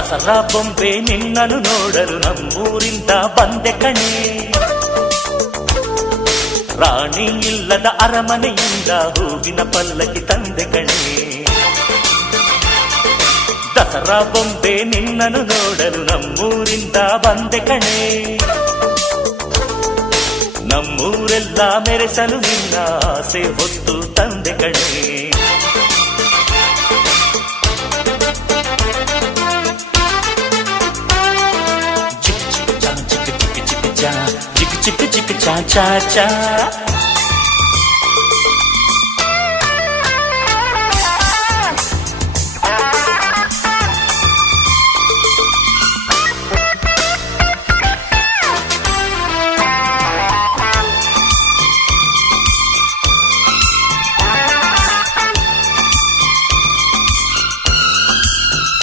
ದಸರಾ ಬೊಂಬೆ ನಿನ್ನನ್ನು ನೋಡಲು ನಮ್ಮೂರಿಂದ ಬಂದೆ ಕಣೆ. ರಾಣಿ ಇಲ್ಲದ ಅರಮನೆಯಿಂದ ಹೂವಿನ ಪಲ್ಲಕ್ಕಿ ತಂದೆ ಕಣೆ. ದಸರಾ ಬೊಂಬೆ ನಿನ್ನನ್ನು ನೋಡಲು ನಮ್ಮೂರಿಂದ ಬಂದೆ ಕಣೆ. ನಮ್ಮೂರೆಲ್ಲ ಮೆರೆಸಲು ನಿನ್ನ ಆಸೆ ಹೊತ್ತು ತಂದೆ ಕಣೆ. ಚಿಕ್ ಚಿಕ್ ಚಾ ಚಾ ಚಾ